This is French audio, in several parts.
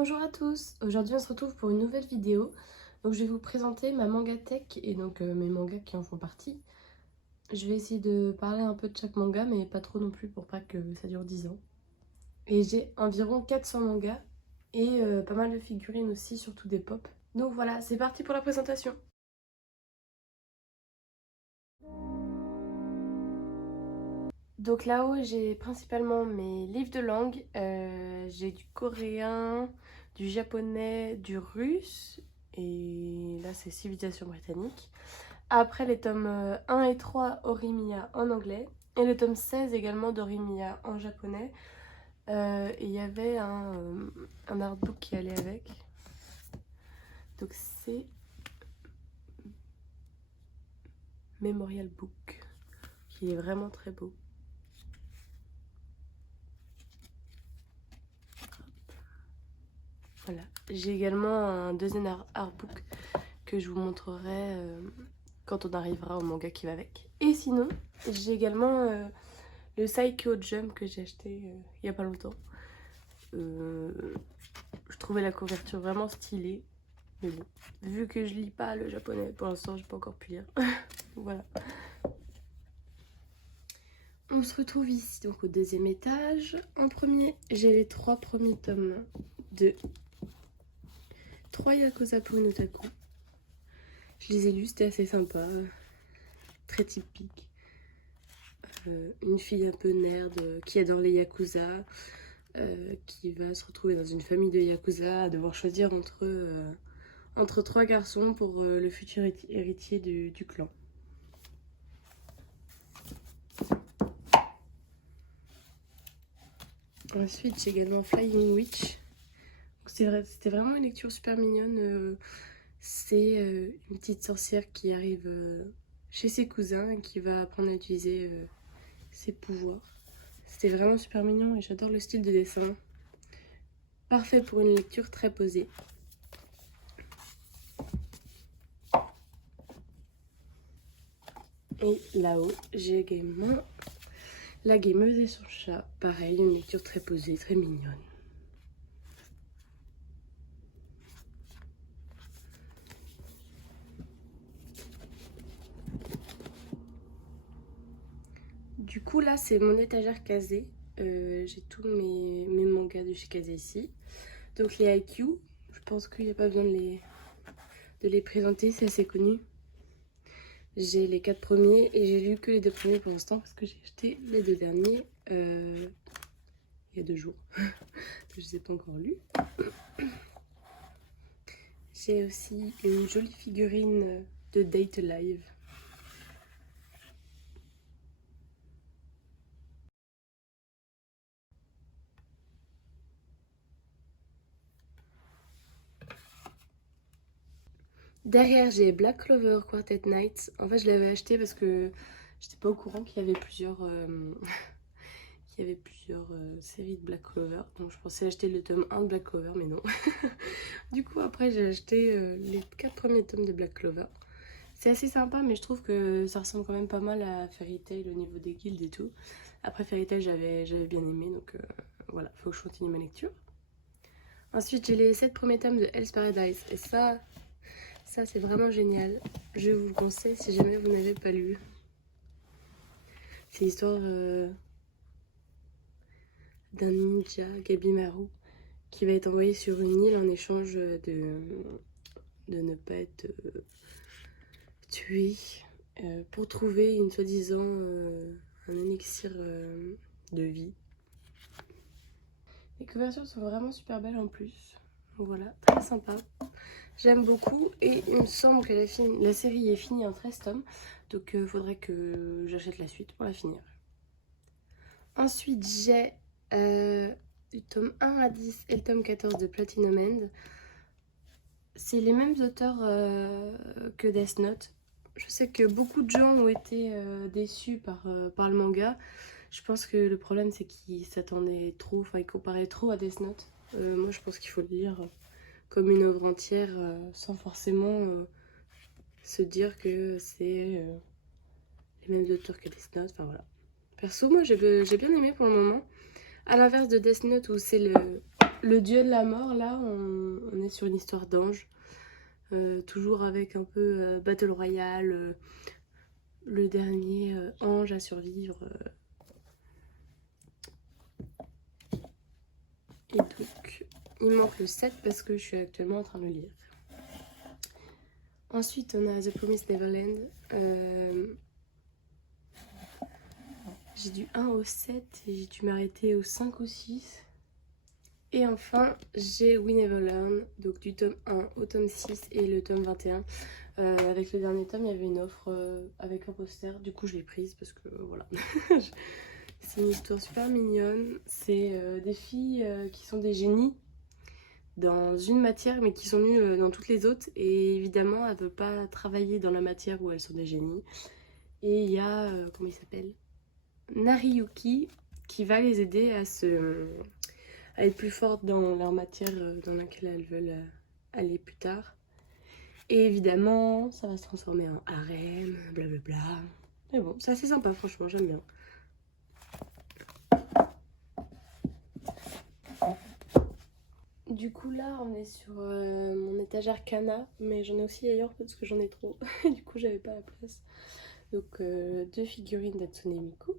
Bonjour à tous, aujourd'hui on se retrouve pour une nouvelle vidéo. Donc je vais vous présenter ma mangatech et donc mes mangas qui en font partie. Je vais essayer de parler un peu de chaque manga mais pas trop non plus pour pas que ça dure 10 ans. Et j'ai environ 400 mangas et pas mal de figurines aussi, surtout des pop. Donc voilà, c'est parti pour la présentation. Donc là-haut j'ai principalement mes livres de langue, j'ai du coréen, du japonais, du russe et là c'est Civilisation britannique. Après les tomes 1 et 3 Horimiya en anglais et le tome 16 également d'Horimiya en japonais. Et il y avait un artbook qui allait avec. Donc c'est Memorial Book qui est vraiment très beau. Voilà. J'ai également un deuxième artbook que je vous montrerai quand on arrivera au manga qui va avec. Et sinon, j'ai également le Saikyo Jump que j'ai acheté il n'y a pas longtemps. Je trouvais la couverture vraiment stylée. Mais bon, vu que je lis pas le japonais, pour l'instant, j'ai pas encore pu lire. Voilà. On se retrouve ici donc au deuxième étage. En premier, j'ai les 3 premiers tomes de 3 Yakuza pour une otaku. Je les ai lus, c'était assez sympa. Très typique. Une fille un peu nerd qui adore les Yakuza, qui va se retrouver dans une famille de Yakuza, à devoir choisir entre 3 garçons pour le futur héritier du clan. Ensuite, j'ai également Flying Witch. C'était vraiment une lecture super mignonne. C'est une petite sorcière qui arrive chez ses cousins et qui va apprendre à utiliser ses pouvoirs. C'était vraiment super mignon et j'adore le style de dessin. Parfait pour une lecture très posée. Et là-haut, j'ai également La Gameuse et son chat. Pareil, une lecture très posée, très mignonne. Du coup, là, c'est mon étagère Kazé. J'ai tous mes mangas de chez Kazé ici. Donc, les IQ, je pense qu'il n'y a pas besoin de les présenter, c'est assez connu. J'ai les 4 premiers et j'ai lu que les 2 premiers pour l'instant parce que j'ai acheté les 2 derniers il y a 2 jours. Je ne les ai pas encore lus. J'ai aussi une jolie figurine de Date Live. Derrière, j'ai Black Clover Quartet Nights. En fait, je l'avais acheté parce que j'étais pas au courant qu'il y avait plusieurs, séries de Black Clover. Donc, je pensais acheter le tome 1 de Black Clover, mais non. Du coup, après, j'ai acheté les 4 premiers tomes de Black Clover. C'est assez sympa, mais je trouve que ça ressemble quand même pas mal à Fairy Tail au niveau des guildes et tout. Après, Fairy Tail, j'avais bien aimé, donc voilà, faut que je continue ma lecture. Ensuite, j'ai les 7 premiers tomes de Hell's Paradise. Et ça c'est vraiment génial. Je vous le conseille si jamais vous n'avez pas lu. C'est l'histoire d'un ninja, Gabimaru, qui va être envoyé sur une île en échange de ne pas être tué pour trouver une soi-disant un élixir de vie. Les couvertures sont vraiment super belles en plus. Voilà, très sympa. J'aime beaucoup et il me semble que la série est finie en 13 tomes. Donc il faudrait que j'achète la suite pour la finir. Ensuite j'ai du tome 1 à 10 et le tome 14 de Platinum End. C'est les mêmes auteurs que Death Note. Je sais que beaucoup de gens ont été déçus par le manga. Je pense que le problème c'est qu'ils s'attendaient trop, enfin ils comparaient trop à Death Note. Moi je pense qu'il faut le lire comme une œuvre entière sans forcément se dire que c'est les mêmes auteurs que Death Note, enfin voilà. Perso, moi j'ai bien aimé pour le moment. À l'inverse de Death Note où c'est Le dieu de la mort, là, on est sur une histoire d'ange. Toujours avec un peu Battle Royale, le dernier ange à survivre. Et donc, il manque le 7 parce que je suis actuellement en train de le lire. Ensuite, on a The Promised Neverland. J'ai du 1 au 7 et j'ai dû m'arrêter au 5 ou 6. Et enfin, j'ai We Never Learn, donc du tome 1 au tome 6 et le tome 21. Avec le dernier tome, il y avait une offre avec un poster, du coup je l'ai prise parce que voilà. C'est une histoire super mignonne. C'est des filles qui sont des génies dans une matière mais qui sont nulles dans toutes les autres. Et évidemment, elles ne veulent pas travailler dans la matière où elles sont des génies. Et il y a, comment il s'appelle, Nariyuki qui va les aider à être plus fortes dans leur matière dans laquelle elles veulent aller plus tard. Et évidemment, ça va se transformer en harem, blablabla. Mais bon, c'est assez sympa, franchement, j'aime bien. Du coup, là, on est sur mon étagère Kana, mais j'en ai aussi ailleurs parce que j'en ai trop. Du coup, j'avais pas la place. Donc, 2 figurines d'Hatsune Miku.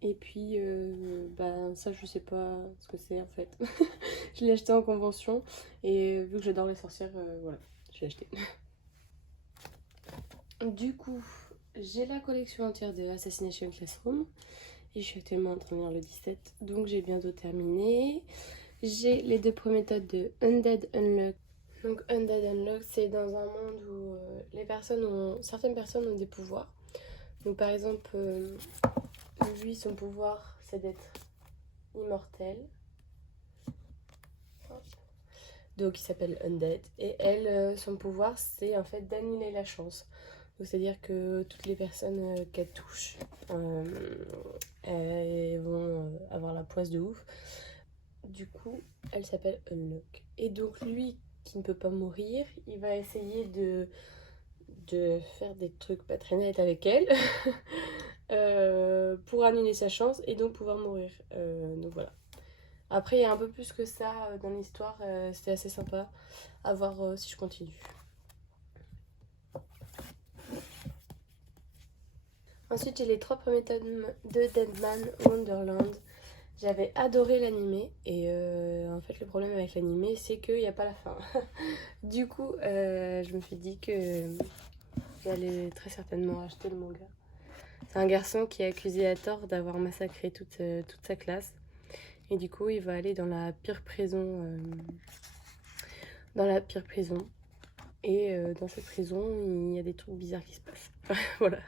Et puis, ben, ça, je sais pas ce que c'est en fait. Je l'ai acheté en convention et vu que j'adore les sorcières, voilà, je l'ai acheté. Du coup, j'ai la collection entière de Assassination Classroom et je suis actuellement en train de lire le 17, donc j'ai bientôt terminé. J'ai les 2 premiers tomes de Undead Unluck. Donc Undead Unluck, c'est dans un monde où certaines personnes ont des pouvoirs. Donc par exemple, lui, son pouvoir, c'est d'être immortel. Donc il s'appelle Undead. Et elle, son pouvoir, c'est en fait d'annuler la chance. Donc c'est-à-dire que toutes les personnes qu'elle touche, elles vont avoir la poisse de ouf. Du coup, elle s'appelle Unlock. Et donc lui, qui ne peut pas mourir, il va essayer de faire des trucs pas très nets avec elle pour annuler sa chance et donc pouvoir mourir. Donc voilà. Après, il y a un peu plus que ça dans l'histoire. C'était assez sympa à voir si je continue. Ensuite, j'ai les 3 premiers tomes de Deadman Wonderland. J'avais adoré l'animé et en fait le problème avec l'animé c'est qu'il n'y a pas la fin. Du coup je me suis dit que j'allais très certainement acheter le manga. C'est un garçon qui est accusé à tort d'avoir massacré toute sa classe. Et du coup il va aller dans la pire prison. Et dans cette prison il y a des trucs bizarres qui se passent. Voilà.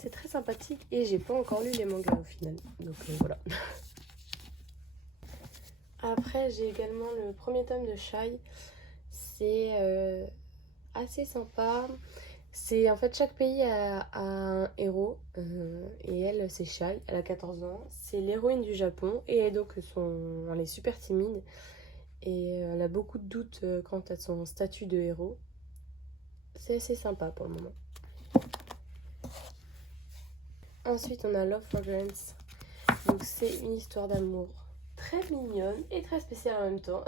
C'est très sympathique et j'ai pas encore lu les mangas au final. Donc voilà. Après, j'ai également le premier tome de Shy. C'est assez sympa. C'est en fait chaque pays a un héros et elle c'est Shy, elle a 14 ans. C'est l'héroïne du Japon et donc elle est super timide et elle a beaucoup de doutes quant à son statut de héros. C'est assez sympa pour le moment. Ensuite on a Love for Grants. Donc c'est une histoire d'amour très mignonne et très spéciale en même temps.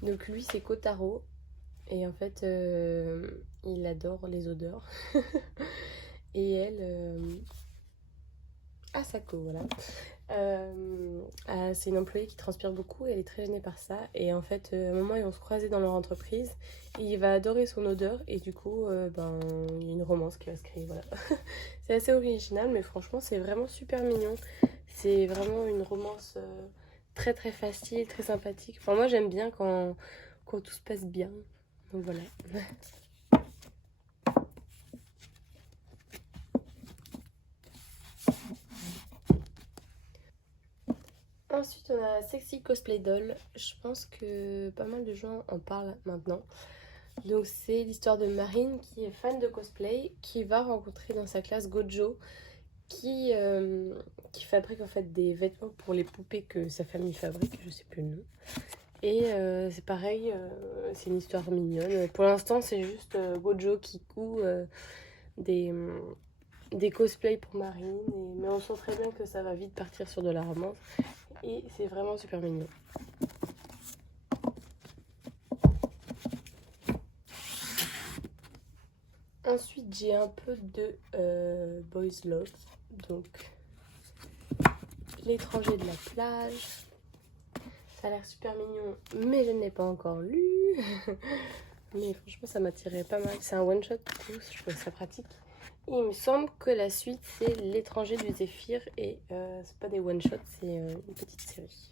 Donc lui c'est Kotaro et en fait il adore les odeurs. Et elle, Asako, voilà. C'est une employée qui transpire beaucoup et elle est très gênée par ça. Et en fait, à un moment, ils vont se croiser dans leur entreprise et il va adorer son odeur. Et du coup, il y a une romance qui va se créer, voilà. C'est assez original, mais franchement, c'est vraiment super mignon. C'est vraiment une romance très très facile, très sympathique. Enfin, moi, j'aime bien quand tout se passe bien. Donc voilà. Ensuite, on a Sexy Cosplay Doll. Je pense que pas mal de gens en parlent maintenant. Donc, c'est l'histoire de Marine qui est fan de cosplay, qui va rencontrer dans sa classe Gojo, qui fabrique en fait des vêtements pour les poupées que sa famille fabrique, je sais plus le nom. Et c'est pareil, c'est une histoire mignonne. Pour l'instant, c'est juste Gojo qui coud des cosplays pour Marine, mais on sent très bien que ça va vite partir sur de la romance. et c'est vraiment super mignon. Ensuite j'ai un peu de Boys Love, donc l'étranger de la plage. Ça a l'air super mignon, mais je ne l'ai pas encore lu. Mais franchement ça m'attirait pas mal. C'est un one shot du coup, je trouve ça pratique. Et il me semble que la suite c'est l'étranger du Zéphyr et c'est pas des one shots, c'est une petite série.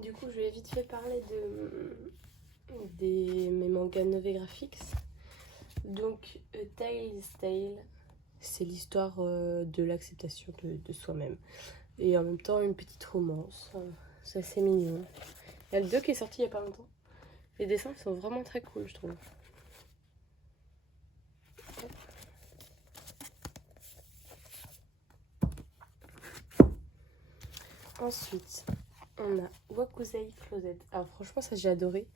Du coup je vais vite fait parler de mes mangas Novégraphics. Donc A Tale's Tale, c'est l'histoire de l'acceptation de soi-même. Et en même temps une petite romance, c'est assez mignon. Il y a le 2 qui est sorti il n'y a pas longtemps. Les dessins sont vraiment très cool je trouve. Ensuite, on a Wakusei Closet. Alors franchement ça j'ai adoré.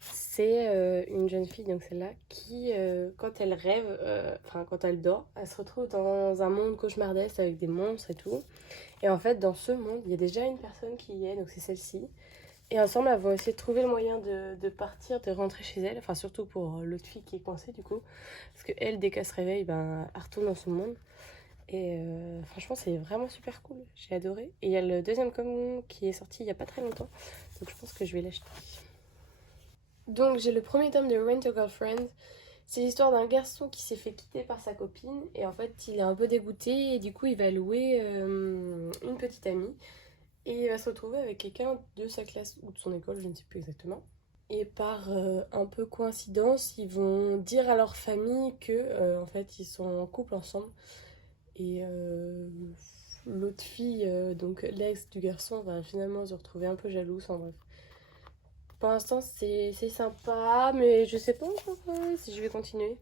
C'est une jeune fille, donc celle-là, qui quand elle rêve, quand elle dort, elle se retrouve dans un monde cauchemardesque avec des monstres et tout. Et en fait dans ce monde, il y a déjà une personne qui y est, donc c'est celle-ci. Et ensemble, elles vont essayer de trouver le moyen de partir, de rentrer chez elle. Enfin surtout pour l'autre fille qui est coincée du coup. Parce que elle, dès qu'elle se réveille, ben, elle retourne dans son monde. Et franchement c'est vraiment super cool, j'ai adoré. Et il y a le deuxième tome qui est sorti il n'y a pas très longtemps, donc je pense que je vais l'acheter. Donc j'ai le premier tome de Rent a Girlfriend. C'est l'histoire d'un garçon qui s'est fait quitter par sa copine et en fait il est un peu dégoûté et du coup il va louer une petite amie et il va se retrouver avec quelqu'un de sa classe ou de son école, je ne sais plus exactement. Et par un peu coïncidence, ils vont dire à leur famille que en fait ils sont en couple ensemble. Et l'autre fille, donc l'ex du garçon, va finalement se retrouver un peu jalouse. En bref. Pour l'instant, c'est sympa, mais je sais pas encore si je vais continuer.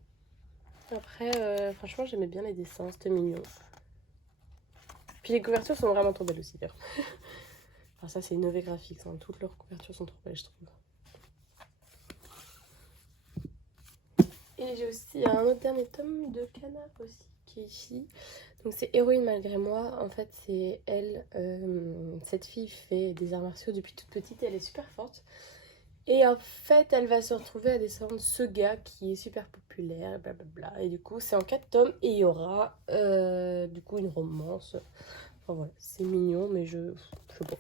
Après, franchement, j'aimais bien les dessins, c'était mignon. Puis les couvertures sont vraiment trop belles aussi, d'ailleurs. Enfin, ça, c'est Novégraphics, hein. Toutes leurs couvertures sont trop belles, je trouve. Et j'ai aussi un autre dernier tome de Kana aussi, qui est ici. Donc c'est Héroïne malgré moi. En fait, c'est elle, cette fille fait des arts martiaux depuis toute petite et elle est super forte. Et en fait, elle va se retrouver à descendre ce gars qui est super populaire, blablabla. Et du coup, c'est en 4 tomes et il y aura du coup une romance. Enfin voilà, c'est mignon, mais je sais pas.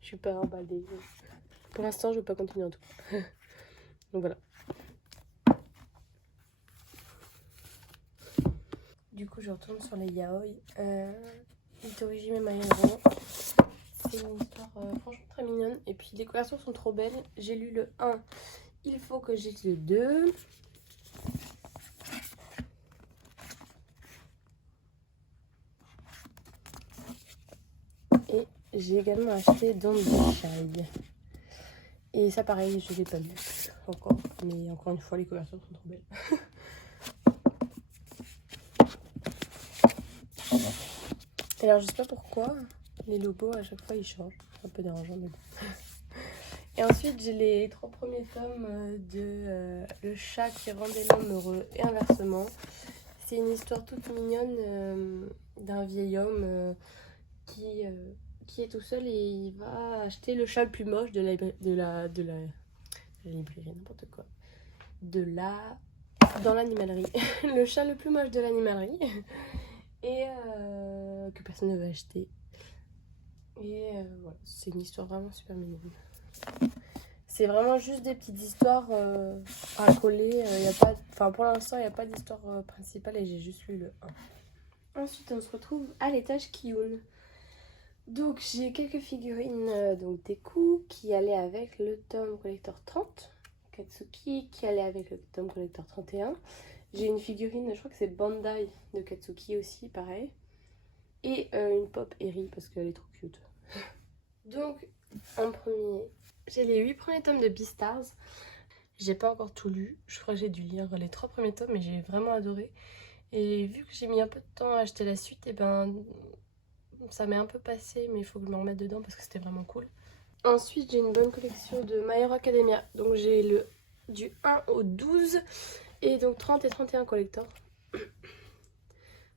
Je suis pas emballée. Pour l'instant, je veux pas continuer en tout cas. Donc voilà. Du coup, je retourne sur les yaoi. Itoriji Mayonro. C'est une histoire franchement très mignonne. Et puis les couvertures sont trop belles. J'ai lu le 1. Il faut que j'ai le 2. Et j'ai également acheté Don't Be Shy. Et ça pareil, je ne l'ai pas lu encore. Mais encore une fois, les couvertures sont trop belles. Et alors je sais pas pourquoi, les logos à chaque fois ils changent. C'est un peu dérangeant mais bon. Et ensuite j'ai les 3 premiers tomes de Le chat qui rendait l'homme heureux et inversement. C'est une histoire toute mignonne d'un vieil homme qui est tout seul et il va acheter le chat le plus moche de la librairie, n'importe quoi. Dans l'animalerie. Le chat le plus moche de l'animalerie. Et que personne ne veut acheter. Et voilà, c'est une histoire vraiment super mignonne. C'est vraiment juste des petites histoires à coller. Y a pas, enfin, pour l'instant, il n'y a pas d'histoire principale et j'ai juste lu le 1. Ensuite, on se retrouve à l'étage Kiyun. Donc, j'ai quelques figurines donc Deku qui allaient avec le tome collector 30. Katsuki qui allait avec le tome collector 31. J'ai une figurine, je crois que c'est Bandai de Katsuki aussi, pareil. Et une pop Eri parce qu'elle est trop cute. Donc, en premier, j'ai les 8 premiers tomes de Beastars. J'ai pas encore tout lu. Je crois que j'ai dû lire les 3 premiers tomes et j'ai vraiment adoré. Et vu que j'ai mis un peu de temps à acheter la suite, et ben ça m'est un peu passé, mais il faut que je me remette dedans parce que c'était vraiment cool. Ensuite, j'ai une bonne collection de My Hero Academia. Donc j'ai du 1 au 12 et donc 30 et 31 collector.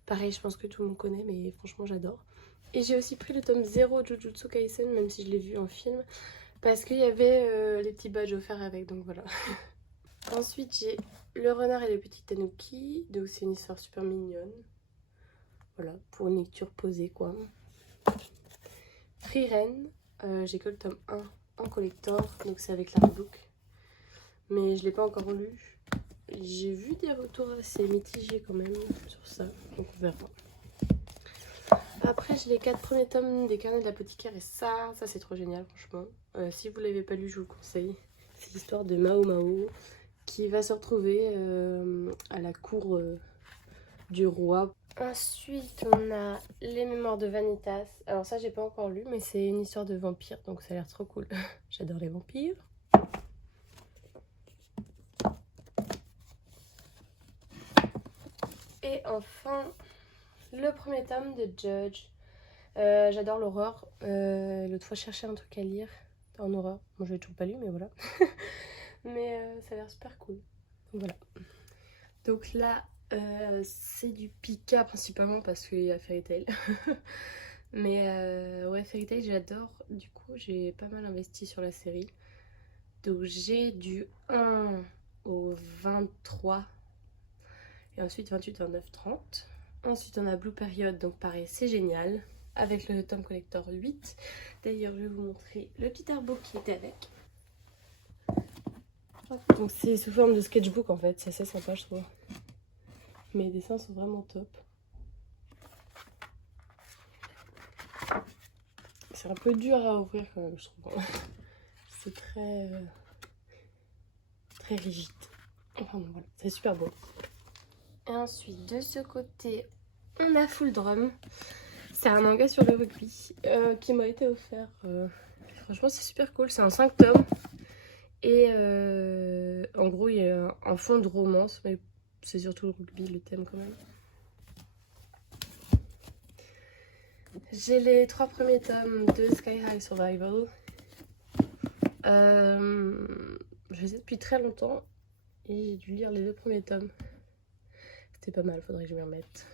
Pareil, je pense que tout le monde connaît, mais franchement j'adore. Et j'ai aussi pris le tome 0 Jujutsu Kaisen, même si je l'ai vu en film, parce qu'il y avait les petits badges offerts avec, donc voilà. Ensuite, j'ai Le Renard et le Petit Tanuki, donc c'est une histoire super mignonne. Voilà, pour une lecture posée quoi. Frieren, j'ai que le tome 1 en collector, donc c'est avec l'artbook. Mais je l'ai pas encore lu. J'ai vu des retours assez mitigés quand même sur ça, donc on verra. Après, j'ai les 4 premiers tomes des Carnets de l'apothicaire et ça c'est trop génial franchement. Si vous l'avez pas lu, je vous le conseille. C'est l'histoire de Mao Mao qui va se retrouver à la cour du roi. Ensuite, on a Les Mémoires de Vanitas. Alors ça, j'ai pas encore lu, mais c'est une histoire de vampire, donc ça a l'air trop cool. J'adore les vampires. Et enfin, le premier tome de Judge. J'adore l'horreur. L'autre fois, je cherchais un truc à lire en horreur. Bon, je l'ai toujours pas lu, mais voilà. Mais ça a l'air super cool. Donc, voilà. Donc là, c'est du Pika principalement parce qu'il y a Fairy Tail. Mais ouais, Fairy Tail, j'adore. Du coup, j'ai pas mal investi sur la série. Donc j'ai du 1 au 23. Et ensuite 28, 29, 30. Ensuite, on a Blue Period. Donc pareil, c'est génial. Avec le tome collector 8. D'ailleurs, je vais vous montrer le petit artbook qui était avec. Donc c'est sous forme de sketchbook en fait. C'est assez sympa, je trouve. Mes dessins sont vraiment top. C'est un peu dur à ouvrir quand même, je trouve. C'est très rigide. Enfin bon, voilà, c'est super beau. Et ensuite, de ce côté, on a Full Drum. C'est un manga sur le rugby qui m'a été offert. Franchement, c'est super cool. C'est en 5 tomes. Et en gros, il y a un fond de romance, mais c'est surtout le rugby, le thème quand même. J'ai les 3 premiers tomes de Sky High Survival. Je les ai depuis très longtemps et j'ai dû lire les 2 premiers tomes. C'était pas mal, faudrait que je m'y remette.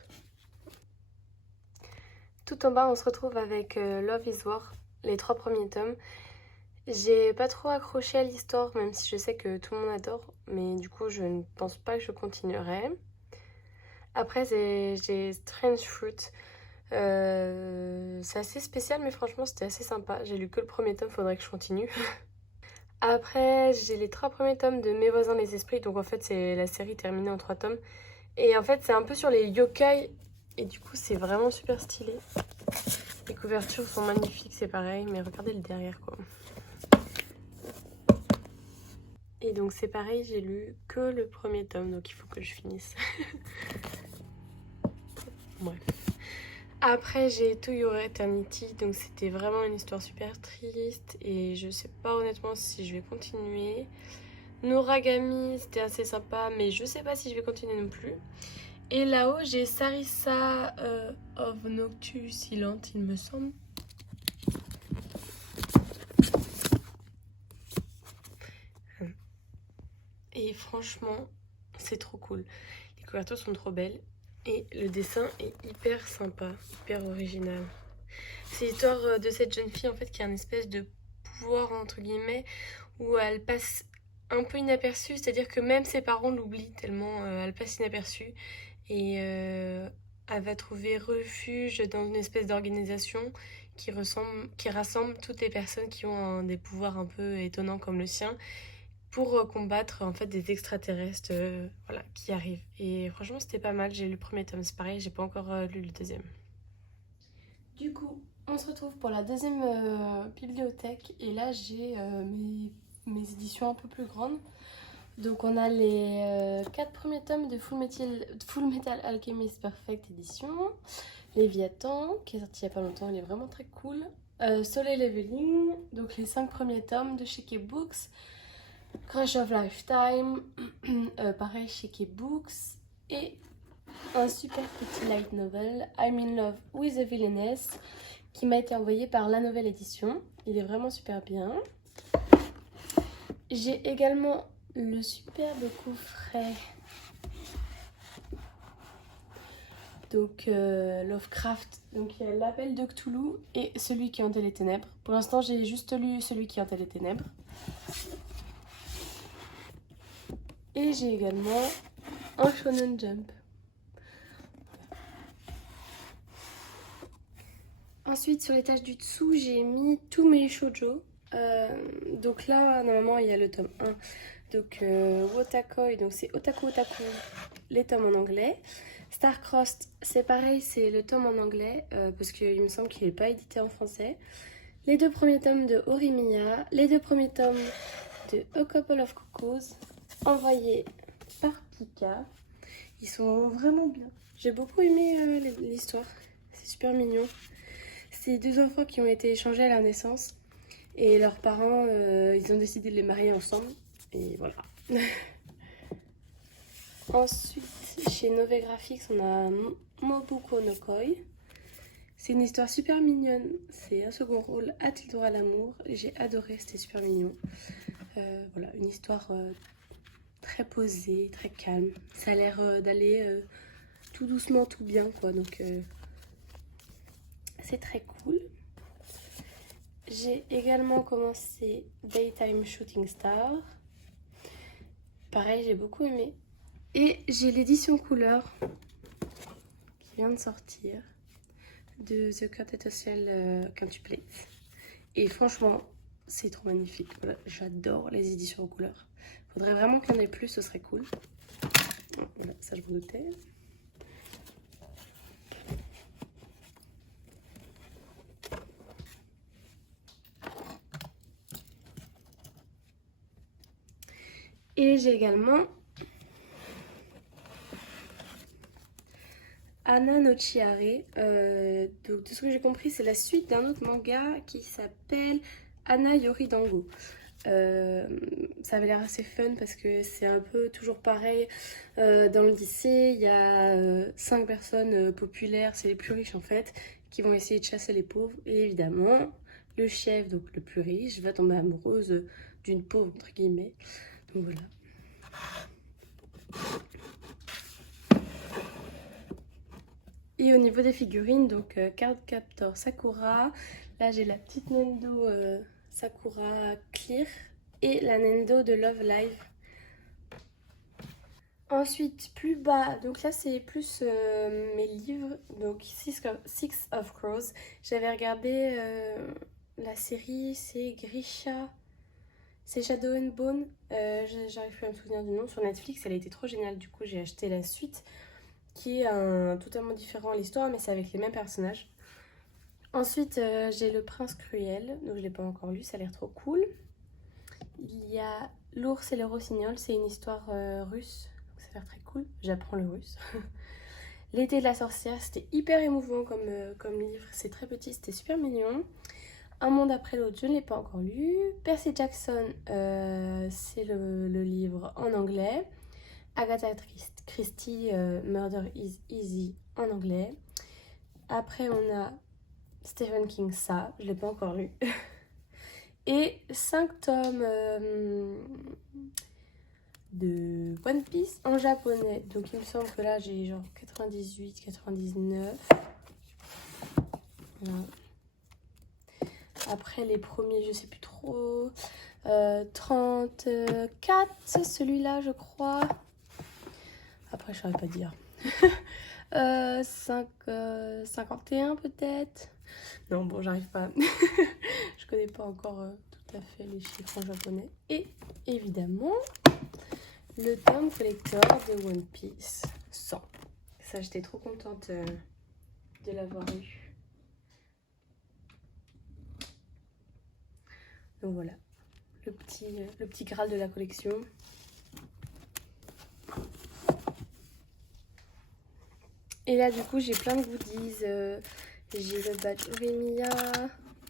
Tout en bas, on se retrouve avec Love is War, les 3 premiers tomes. J'ai pas trop accroché à l'histoire, même si je sais que tout le monde adore, mais du coup, je ne pense pas que je continuerai. Après, j'ai Strange Fruit. C'est assez spécial, mais franchement, c'était assez sympa. J'ai lu que le premier tome, faudrait que je continue. Après, j'ai les 3 premiers tomes de Mes voisins les esprits, donc en fait, c'est la série terminée en 3 tomes. Et en fait, c'est un peu sur les yokai, et du coup, c'est vraiment super stylé. Les couvertures sont magnifiques, c'est pareil, mais regardez le derrière, quoi. Et donc, c'est pareil, j'ai lu que le premier tome, donc il faut que je finisse. Bref. Après, j'ai To Your Eternity, donc c'était vraiment une histoire super triste, et je sais pas honnêtement si je vais continuer. Noragami, c'était assez sympa, mais je sais pas si je vais continuer non plus. Et là-haut, j'ai Sarissa of Noctu Silent, il me semble. Et franchement, c'est trop cool. Les couvertures sont trop belles. Et le dessin est hyper sympa, hyper original. C'est l'histoire de cette jeune fille en fait qui a une espèce de pouvoir entre guillemets où elle passe un peu inaperçue, c'est-à-dire que même ses parents l'oublient tellement elle passe inaperçue et elle va trouver refuge dans une espèce d'organisation qui rassemble toutes les personnes qui ont des pouvoirs un peu étonnants comme le sien pour combattre en fait des extraterrestres voilà, qui arrivent. Et franchement c'était pas mal, j'ai lu le premier tome, c'est pareil, j'ai pas encore lu le deuxième. Du coup, on se retrouve pour la deuxième bibliothèque et là j'ai mes éditions un peu plus grandes. Donc on a les 4 premiers tomes de Full Metal Alchemist Perfect Edition, Léviathan qui est sorti il y a pas longtemps, il est vraiment très cool. Soleil Leveling, donc les 5 premiers tomes de chez Kay Books. Crush of Lifetime, pareil chez Kay Books. Et un super petit light novel, I'm in love with a villainess, qui m'a été envoyé par La Nouvelle Édition. Il est vraiment super bien. J'ai également le superbe coffret. Donc Lovecraft, donc il y a l'appel de Cthulhu et celui qui hantait les ténèbres. Pour l'instant j'ai juste lu celui qui hantait les ténèbres. Et j'ai également un Shonen Jump. Ensuite sur l'étage du dessous j'ai mis tous mes shoujo. Donc là normalement il y a le tome 1. Donc Wotakoi, donc c'est Otaku Otaku, les tomes en anglais. Starcrossed, c'est pareil, c'est le tome en anglais, parce qu'il me semble qu'il n'est pas édité en français. Les 2 premiers tomes de Horimiya, les 2 premiers tomes de A Couple of Cuckoos, envoyés par Pika. Ils sont vraiment bien. J'ai beaucoup aimé l'histoire, c'est super mignon. C'est 2 enfants qui ont été échangés à la naissance, et leurs parents, ils ont décidé de les marier ensemble, et voilà. Ensuite, chez Nové Graphics, on a Mobuko no Koi. C'est une histoire super mignonne. C'est un second rôle. A-t-il droit à l'amour? J'ai adoré, c'était super mignon. Voilà, une histoire très posée, très calme. Ça a l'air d'aller tout doucement, tout bien, quoi. Donc, c'est très cool. J'ai également commencé Daytime Shooting Star. Pareil, j'ai beaucoup aimé. Et j'ai l'édition couleur qui vient de sortir de The Quartet Social Contemplate. Et franchement, c'est trop magnifique. Voilà, j'adore les éditions en couleur. Faudrait vraiment qu'il y en ait plus, ce serait cool. Voilà, ça je me doutais. Et j'ai également Anna no Chihare. Donc de ce que j'ai compris, c'est la suite d'un autre manga qui s'appelle Anna Yori Dango. Ça avait l'air assez fun parce que c'est un peu toujours pareil. Dans le lycée, il y a 5 personnes populaires, c'est les plus riches en fait, qui vont essayer de chasser les pauvres. Et évidemment, le chef, donc le plus riche, va tomber amoureuse d'une pauvre, entre guillemets. Donc voilà. Et au niveau des figurines, donc Cardcaptor Sakura, là j'ai la petite Nendo Sakura Clear et la Nendo de Love Live. Ensuite, plus bas, donc là c'est plus mes livres, donc Six of Crows. J'avais regardé la série, c'est Grisha, c'est Shadow and Bone, j'arrive plus à me souvenir du nom, sur Netflix, elle a été trop géniale, du coup j'ai acheté la suite qui est totalement différent à l'histoire, mais c'est avec les mêmes personnages. Ensuite, j'ai Le Prince Cruel, donc je ne l'ai pas encore lu, ça a l'air trop cool. Il y a L'Ours et le Rossignol, c'est une histoire russe, donc ça a l'air très cool, j'apprends le russe. L'été de la sorcière, c'était hyper émouvant comme livre, c'est très petit, c'était super mignon. Un monde après l'autre, je ne l'ai pas encore lu. Percy Jackson, c'est le livre en anglais. Agatha Christie, Murder is Easy en anglais. Après, on a Stephen King, ça, je ne l'ai pas encore lu. Et 5 tomes de One Piece en japonais. Donc, il me semble que là, j'ai genre 98, 99. Voilà. Après, les premiers, je sais plus trop. 34, celui-là, je crois. Après, je ne saurais pas dire. 51 peut-être. Non, bon, j'arrive pas. Je connais pas encore tout à fait les chiffres en japonais. Et évidemment, le tome collector de One Piece 100. Ça, j'étais trop contente de l'avoir eu. Donc voilà, le petit Graal de la collection. Et là, du coup, j'ai plein de goodies. J'ai le badge Horimiya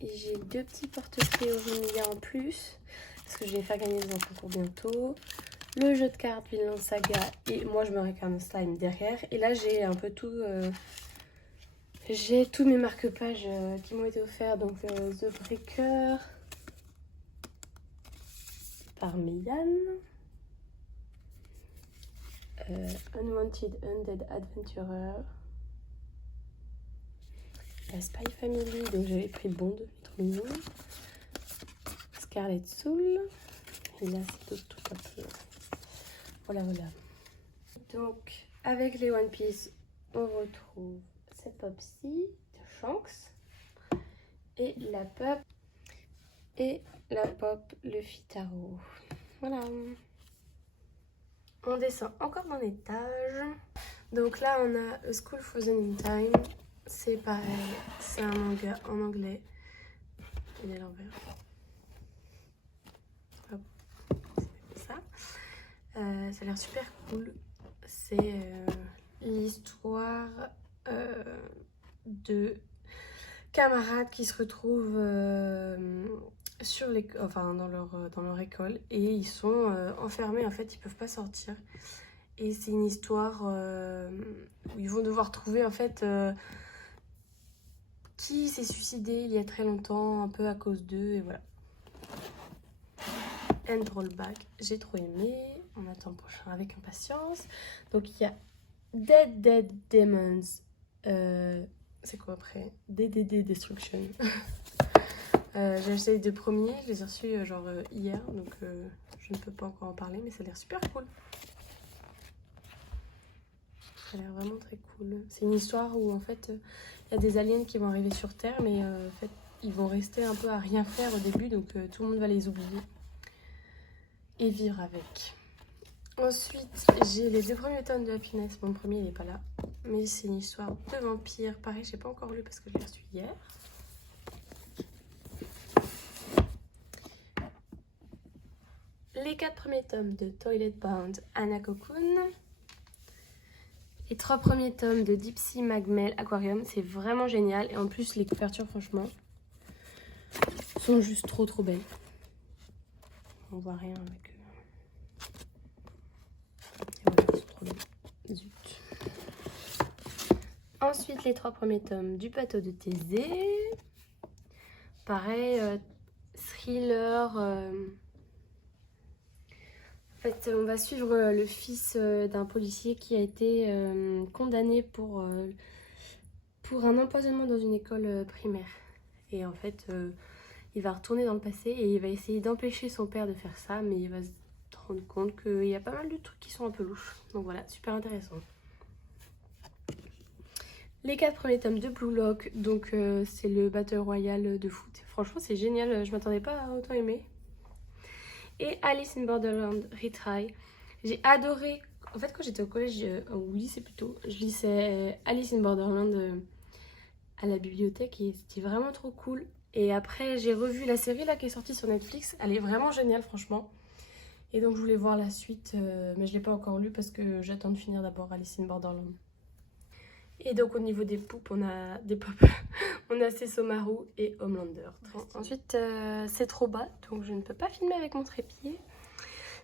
et j'ai 2 petits porte-clés Horimiya en plus parce que je vais faire gagner des concours bientôt. Le jeu de cartes Vinland Saga et moi je me réclame slime derrière. Et là, j'ai un peu tout. J'ai tous mes marque-pages qui m'ont été offerts. Donc The Breaker par Meian. Unwanted Undead Adventurer. La Spy Family, donc j'avais pris Bond, trop mignon. Scarlet Soul. Et là c'est tout un peu. Voilà. Donc avec les One Piece, on retrouve cette Popsy de Shanks. Et la Pop. Et la Pop Luffy Taro. Voilà. On descend encore d'un étage. Donc là on a A School Frozen in Time. C'est pareil, c'est un manga en anglais. Il est à l'envers. Hop, c'est comme ça. Ça a l'air super cool. C'est l'histoire de camarades qui se retrouvent dans leur école et ils sont enfermés. En fait, ils peuvent pas sortir. Et c'est une histoire où ils vont devoir trouver en fait qui s'est suicidé il y a très longtemps, un peu à cause d'eux, et voilà. And Rollback, j'ai trop aimé. On attend le prochain avec impatience. Donc il y a Dead Demons. C'est quoi après? DDD Destruction. J'ai acheté les 2 premiers, je les ai reçus hier, donc je ne peux pas encore en parler, mais ça a l'air super cool. Ça a l'air vraiment très cool. C'est une histoire où en fait il y a des aliens qui vont arriver sur Terre, mais en fait ils vont rester un peu à rien faire au début, donc tout le monde va les oublier et vivre avec. Ensuite j'ai les 2 premiers tomes de Happiness. Mon premier il n'est pas là, mais c'est une histoire de vampire. Pareil, j'ai pas encore lu parce que je l'ai reçu hier. Les 4 premiers tomes de Toilet Bound Hanako-kun. Les 3 premiers tomes de Deep Sea Magmel Aquarium, c'est vraiment génial. Et en plus, les couvertures, franchement, sont juste trop belles. On voit rien avec eux. Et voilà, elles sont trop belles. Zut. Ensuite, les 3 premiers tomes du Bateau de Thésée. Pareil, thriller. En fait, on va suivre le fils d'un policier qui a été condamné pour un empoisonnement dans une école primaire. Et en fait, il va retourner dans le passé et il va essayer d'empêcher son père de faire ça, mais il va se rendre compte qu'il y a pas mal de trucs qui sont un peu louches. Donc voilà, super intéressant. Les 4 premiers tomes de Blue Lock, donc c'est le Battle Royale de foot. Franchement, c'est génial, je m'attendais pas à autant aimer. Et Alice in Borderland Retry. J'ai adoré. En fait, quand j'étais au collège, au lycée plutôt, je lisais Alice in Borderland à la bibliothèque et c'était vraiment trop cool. Et après, j'ai revu la série là qui est sortie sur Netflix. Elle est vraiment géniale, franchement. Et donc, je voulais voir la suite, mais je ne l'ai pas encore lu parce que j'attends de finir d'abord Alice in Borderland. Et donc, au niveau des poupes, on a des pop. On a Sesomaru et Homelander. Ensuite, c'est trop bas, donc je ne peux pas filmer avec mon trépied.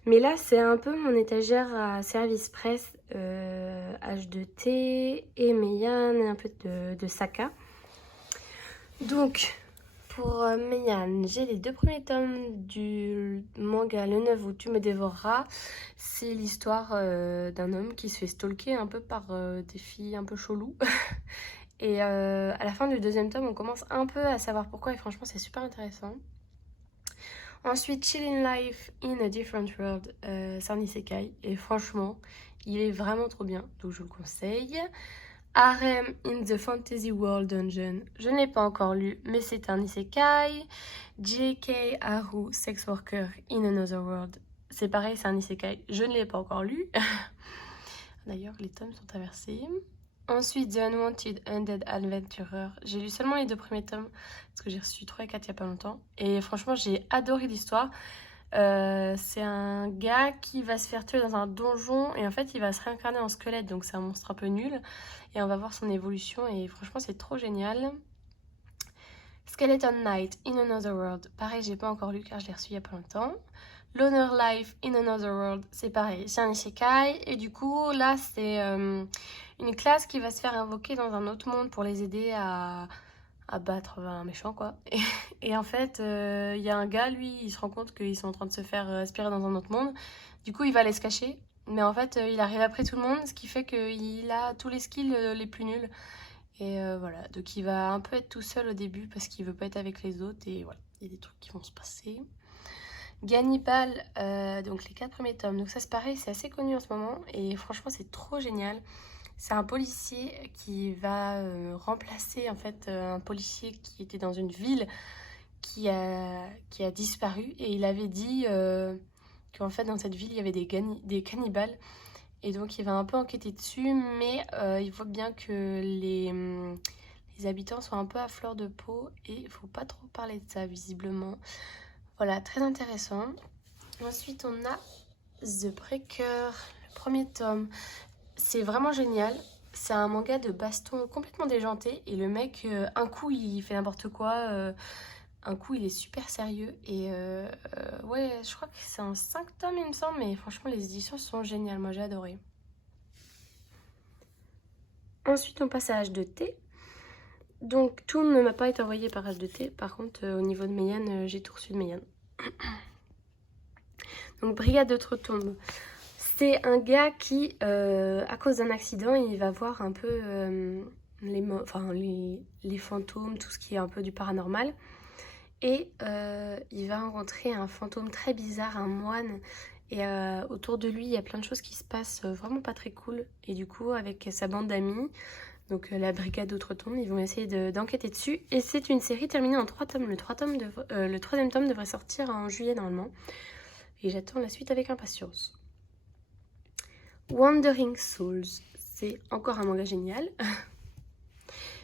Mais là, c'est un peu mon étagère à service presse, H2T et Meian et un peu de Saka. Donc, pour Meian, j'ai les 2 premiers tomes du manga Le 9 où tu me dévoreras. C'est l'histoire d'un homme qui se fait stalker un peu par des filles un peu cheloues. Et à la fin du 2e tome, on commence un peu à savoir pourquoi et franchement, c'est super intéressant. Ensuite, Chillin' Life in a Different World, c'est un isekai et franchement, il est vraiment trop bien, donc je le conseille. Harem in the Fantasy World Dungeon, je ne l'ai pas encore lu, mais c'est un isekai. J.K. Haru Sex Worker in Another World, c'est pareil, c'est un isekai, je ne l'ai pas encore lu. D'ailleurs, les tomes sont inversés. Ensuite, The Unwanted Undead Adventurer. J'ai lu seulement les 2 premiers tomes parce que j'ai reçu 3 et 4 il n'y a pas longtemps. Et franchement, j'ai adoré l'histoire. C'est un gars qui va se faire tuer dans un donjon et en fait, il va se réincarner en squelette. Donc, c'est un monstre un peu nul. Et on va voir son évolution et franchement, c'est trop génial. Skeleton Knight in Another World, pareil, j'ai pas encore lu car je l'ai reçu il y a pas longtemps. Loner Life in Another World, c'est pareil, c'est un isekai. Et du coup, là, c'est une classe qui va se faire invoquer dans un autre monde pour les aider à battre un méchant, quoi. Et en fait, il y a un gars, lui, il se rend compte qu'ils sont en train de se faire aspirer dans un autre monde. Du coup, il va aller se cacher. Mais en fait, il arrive après tout le monde, ce qui fait qu'il a tous les skills les plus nuls. Et voilà, donc il va un peu être tout seul au début parce qu'il veut pas être avec les autres. Et voilà, il y a des trucs qui vont se passer. Gannibal, donc les 4 premiers tomes. Donc ça c'est pareil, c'est assez connu en ce moment. Et franchement, c'est trop génial. C'est un policier qui va remplacer en fait un policier qui était dans une ville qui a disparu. Et il avait dit qu'en fait dans cette ville il y avait des cannibales. Et donc il va un peu enquêter dessus, mais il voit bien que les habitants sont un peu à fleur de peau et il faut pas trop parler de ça visiblement. Voilà, très intéressant. Ensuite on a The Breaker, le premier tome. C'est vraiment génial. C'est un manga de baston complètement déjanté et le mec, un coup il fait n'importe quoi, un coup il est super sérieux et ouais, je crois que c'est en 5 tomes il me semble, mais franchement les éditions sont géniales, moi j'ai adoré. Ensuite, on passe à H2T. Donc, tout ne m'a pas été envoyé par H2T. Par contre, au niveau de Meian, j'ai tout reçu de Meian. Donc, Brigade d'Outre-Tombe. C'est un gars qui, à cause d'un accident, il va voir un peu les fantômes, tout ce qui est un peu du paranormal. Et il va rencontrer un fantôme très bizarre, un moine. Et autour de lui, il y a plein de choses qui se passent vraiment pas très cool. Et du coup, avec sa bande d'amis, donc la brigade d'Outre-Tombe, ils vont essayer d'enquêter dessus. Et c'est une série terminée en 3 tomes. Le 3e tome devrait sortir en juillet normalement. Et j'attends la suite avec impatience. Wandering Souls, c'est encore un manga génial.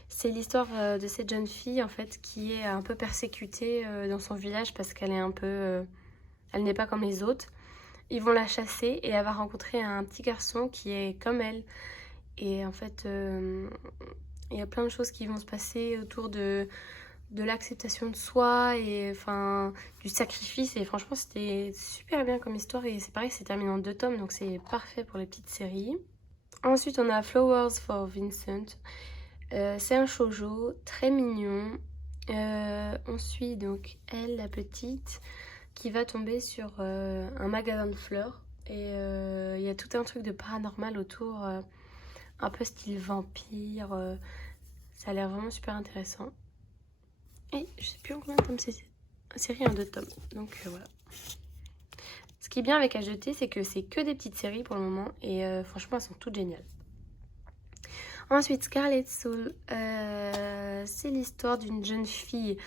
C'est l'histoire de cette jeune fille en fait qui est un peu persécutée dans son village parce qu'elle est un peu... elle n'est pas comme les autres. Ils vont la chasser et elle va rencontrer un petit garçon qui est comme elle. Et en fait, il y a plein de choses qui vont se passer autour de l'acceptation de soi et enfin du sacrifice. Et franchement, c'était super bien comme histoire. Et c'est pareil, c'est terminé en 2 tomes, donc c'est parfait pour les petites séries. Ensuite, on a Flowers for Vincent. C'est un shoujo très mignon. On suit donc elle, la petite, qui va tomber sur un magasin de fleurs. Et il y a tout un truc de paranormal autour, un peu style vampire. Ça a l'air vraiment super intéressant. Et je sais plus en combien de tomes c'est. Série en 2 tomes. Donc voilà. Ce qui est bien avec H2T, c'est que c'est que des petites séries pour le moment. Et franchement, elles sont toutes géniales. Ensuite, Scarlet Soul, c'est l'histoire d'une jeune fille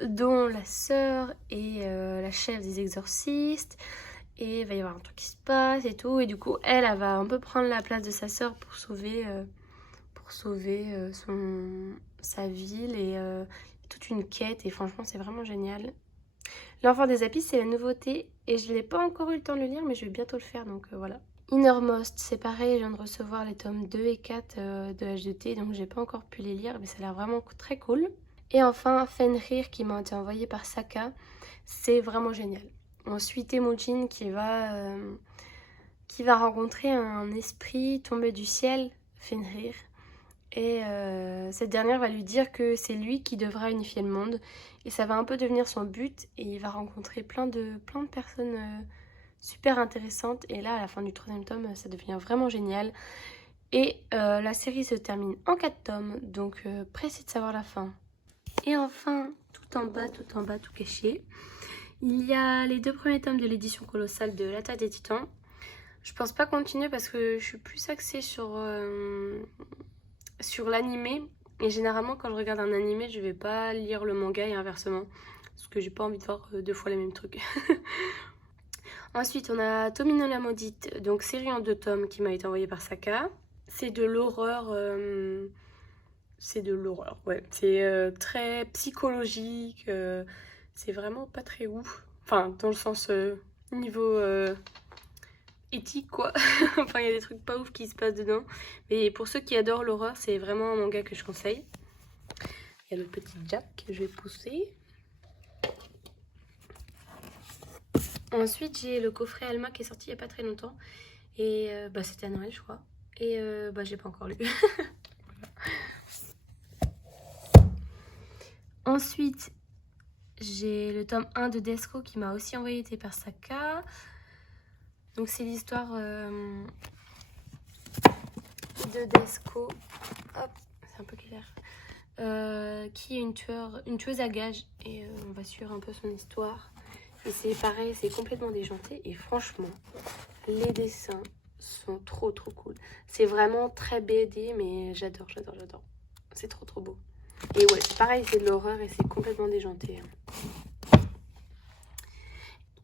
dont la sœur est la chef des exorcistes. Et il va y avoir un truc qui se passe et tout. Et du coup, elle va un peu prendre la place de sa sœur pour sauver sa ville. Et toute une quête. Et franchement, c'est vraiment génial. L'Enfant des Abysses, c'est la nouveauté. Et je n'ai pas encore eu le temps de le lire, mais je vais bientôt le faire. Donc voilà. Innermost, c'est pareil, je viens de recevoir les tomes 2 et 4 de H2T, donc j'ai pas encore pu les lire, mais ça a l'air vraiment très cool. Et enfin, Fenrir qui m'a été envoyé par Saka, c'est vraiment génial. On suit Temujin qui va rencontrer un esprit tombé du ciel, Fenrir. Et cette dernière va lui dire que c'est lui qui devra unifier le monde. Et ça va un peu devenir son but, et il va rencontrer plein de personnes... super intéressante. Et là, à la fin du 3e tome, ça devient vraiment génial. Et la série se termine en 4 tomes, donc pressé de savoir la fin. Et enfin, tout en bas, tout caché, il y a les 2 premiers tomes de l'édition colossale de L'Attaque des Titans. Je pense pas continuer parce que je suis plus axée sur l'animé. Et généralement, quand je regarde un animé, je vais pas lire le manga et inversement. Parce que j'ai pas envie de voir 2 fois les mêmes trucs. Ensuite, on a Tomino la Maudite, donc série en 2 tomes qui m'a été envoyée par Saka. C'est de l'horreur, ouais. C'est très psychologique, c'est vraiment pas très ouf. Enfin, dans le sens niveau éthique, quoi. Enfin, il y a des trucs pas ouf qui se passent dedans. Mais pour ceux qui adorent l'horreur, c'est vraiment un manga que je conseille. Il y a le petit Jack que je vais pousser. Ensuite, j'ai le coffret Alma qui est sorti il n'y a pas très longtemps. Et c'était à Noël, je crois. Et j'ai pas encore lu. Ensuite, j'ai le tome 1 de Desco qui m'a aussi envoyé été par Saka. Donc c'est l'histoire de Desco. Hop, c'est un peu clair. Qui est une tueuse à gages. Et on va suivre un peu son histoire. Et c'est pareil, c'est complètement déjanté. Et franchement, les dessins sont trop cool. C'est vraiment très BD, mais j'adore. C'est trop beau. Et ouais, c'est pareil, c'est de l'horreur et c'est complètement déjanté.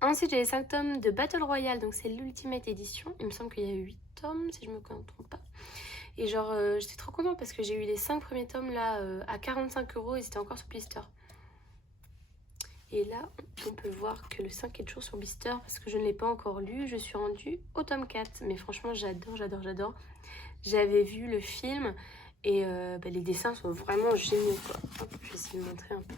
Ensuite, j'ai les 5 tomes de Battle Royale, donc c'est l'Ultimate Edition. Il me semble qu'il y a 8 tomes, si je me trompe pas. Et genre, j'étais trop contente parce que j'ai eu les 5 premiers tomes là à 45 € et c'était encore sur blister. Et là, on peut voir que le 5 est toujours sur blister parce que je ne l'ai pas encore lu. Je suis rendue au tome 4. Mais franchement, j'adore. J'avais vu le film et les dessins sont vraiment géniaux, quoi. Hop, je vais essayer de vous montrer un peu.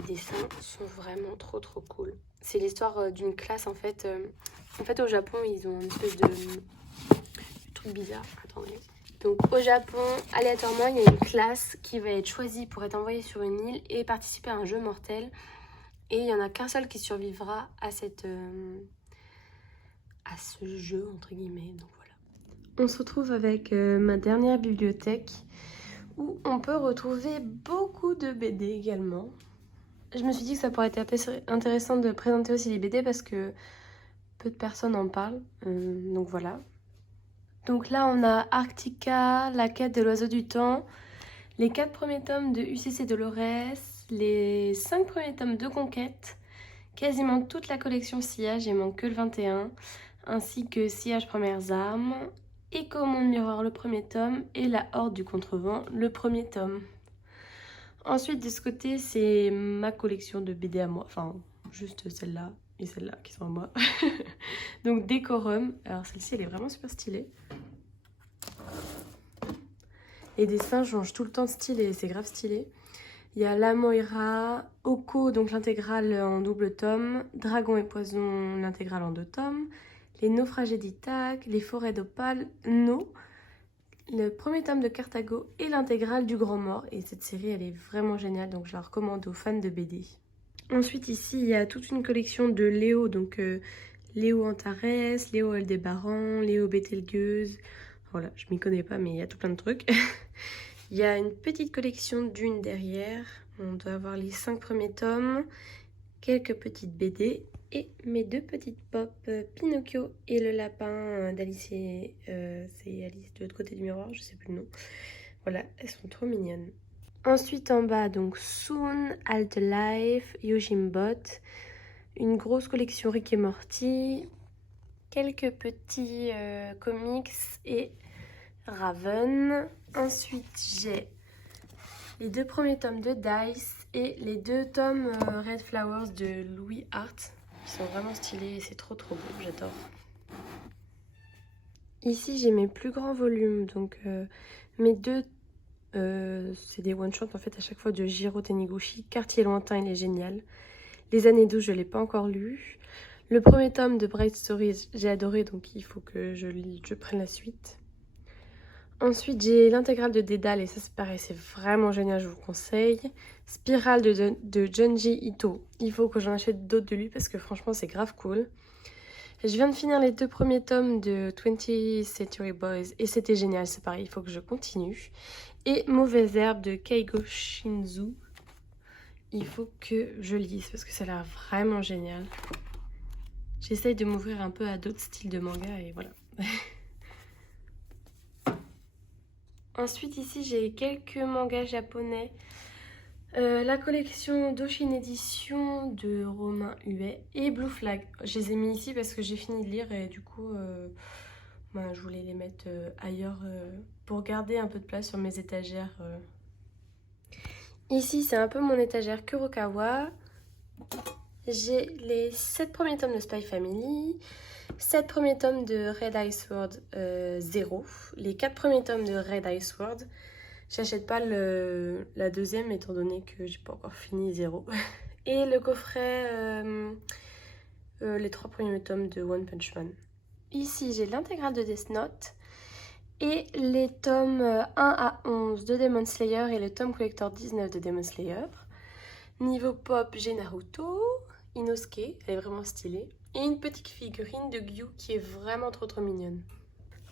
Les dessins sont vraiment trop cool. C'est l'histoire d'une classe, en fait. En fait, au Japon, ils ont une espèce de truc bizarre. Attendez. Donc au Japon, aléatoirement, il y a une classe qui va être choisie pour être envoyée sur une île et participer à un jeu mortel. Et il n'y en a qu'un seul qui survivra à ce jeu, entre guillemets. Donc voilà. On se retrouve avec ma dernière bibliothèque où on peut retrouver beaucoup de BD également. Je me suis dit que ça pourrait être intéressant de présenter aussi les BD parce que peu de personnes en parlent. Donc voilà. Donc là, on a Arctica, La quête de l'oiseau du temps, les 4 premiers tomes de UCC Dolores, les 5 premiers tomes de Conquête, quasiment toute la collection Sillage, il manque que le 21, ainsi que Sillage Premières Armes, Écho au monde miroir, le premier tome, et La Horde du Contrevent, le premier tome. Ensuite, de ce côté, c'est ma collection de BD à moi, enfin, juste celle-là et celle-là qui sont à moi. Donc Décorum, alors celle-ci elle est vraiment super stylée. Les dessins changent tout le temps de style et c'est grave stylé. Il y a La Moira, Oko, donc l'intégrale en double tome, Dragon et Poison, l'intégrale en 2 tomes, Les Naufragés d'Ithaque, Les Forêts d'Opale, No, le premier tome de Carthago et l'intégrale du Grand Mort. Et cette série elle est vraiment géniale, donc je la recommande aux fans de BD. Ensuite ici il y a toute une collection de Léo, donc Léo Antares, Léo Aldébaran, Léo Bételgeuse. Voilà, je m'y connais pas mais il y a tout plein de trucs. Il y a une petite collection d'une derrière. On doit avoir les 5 premiers tomes, quelques petites BD et mes 2 petites pop, Pinocchio et le lapin d'Alice. C'est Alice de l'autre côté du miroir, je sais plus le nom. Voilà, elles sont trop mignonnes. Ensuite en bas, donc Soon, Alt Life, Yojimbot, une grosse collection Rick et Morty, quelques petits comics et Raven. Ensuite j'ai les 2 premiers tomes de Dice et les 2 tomes Red Flowers de Louis Hart. Ils sont vraiment stylés et c'est trop beau, j'adore. Ici j'ai mes plus grands volumes, donc mes 2 c'est des one-shots en fait à chaque fois de Jiro Taniguchi. Quartier lointain, il est génial. Les années 12, je ne l'ai pas encore lu. Le premier tome de Bright Stories, j'ai adoré, donc il faut que je prenne la suite. Ensuite, j'ai l'intégrale de Dédale, et ça c'est pareil, c'est vraiment génial, je vous conseille. Spirale de Junji Ito. Il faut que j'en achète d'autres de lui parce que franchement c'est grave cool. Je viens de finir les 2 premiers tomes de 20th Century Boys et c'était génial, c'est pareil, il faut que je continue. Et Mauvaise herbe de Keigo Shinzu. Il faut que je lise parce que ça a l'air vraiment génial. J'essaye de m'ouvrir un peu à d'autres styles de manga et voilà. Ensuite ici j'ai quelques mangas japonais. La collection Doshin Edition de Romain Huet et Blue Flag. Je les ai mis ici parce que j'ai fini de lire et du coup je voulais les mettre ailleurs pour garder un peu de place sur mes étagères. Ici c'est un peu mon étagère Kurokawa. J'ai les 7 premiers tomes de Spy Family, 7 premiers tomes de Red Ice World 0, les 4 premiers tomes de Red Ice World, J'achète pas la deuxième étant donné que j'ai pas encore fini 0. Et le coffret, les 3 premiers tomes de One Punch Man. Ici j'ai l'intégrale de Death Note et les tomes 1 à 11 de Demon Slayer et le tome collector 19 de Demon Slayer. Niveau pop, j'ai Naruto, Inosuke, elle est vraiment stylée, et une petite figurine de Gyu qui est vraiment trop mignonne.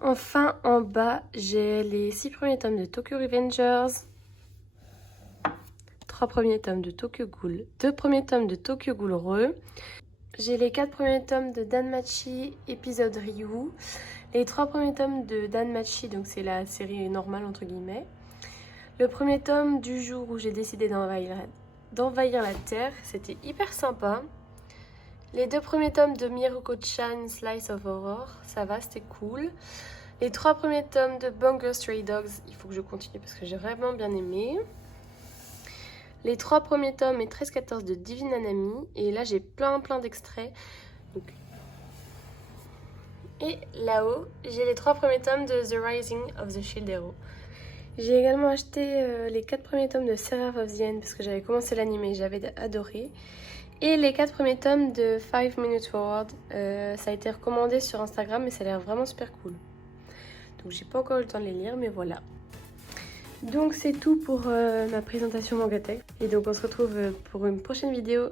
Enfin, en bas, j'ai les 6 premiers tomes de Tokyo Revengers, 3 premiers tomes de Tokyo Ghoul, 2 premiers tomes de Tokyo Ghoul Re. J'ai les 4 premiers tomes de Danmachi épisode Ryu, les 3 premiers tomes de Danmachi, donc c'est la série normale entre guillemets. Le premier tome du jour où j'ai décidé d'envahir la Terre, c'était hyper sympa. Les 2 premiers tomes de Miruko-chan Slice of Horror, ça va, c'était cool. Les 3 premiers tomes de Bungo Stray Dogs, il faut que je continue parce que j'ai vraiment bien aimé. Les 3 premiers tomes et 13-14 de Divine Nanami, et là j'ai plein d'extraits. Donc... Et là-haut, j'ai les 3 premiers tomes de The Rising of the Shield Hero. J'ai également acheté les 4 premiers tomes de Seraph of the End parce que j'avais commencé l'anime et j'avais adoré. Et les 4 premiers tomes de 5 Minutes Forward, ça a été recommandé sur Instagram et ça a l'air vraiment super cool. Donc j'ai pas encore eu le temps de les lire, mais voilà. Donc c'est tout pour ma présentation Mangatech. Et donc on se retrouve pour une prochaine vidéo.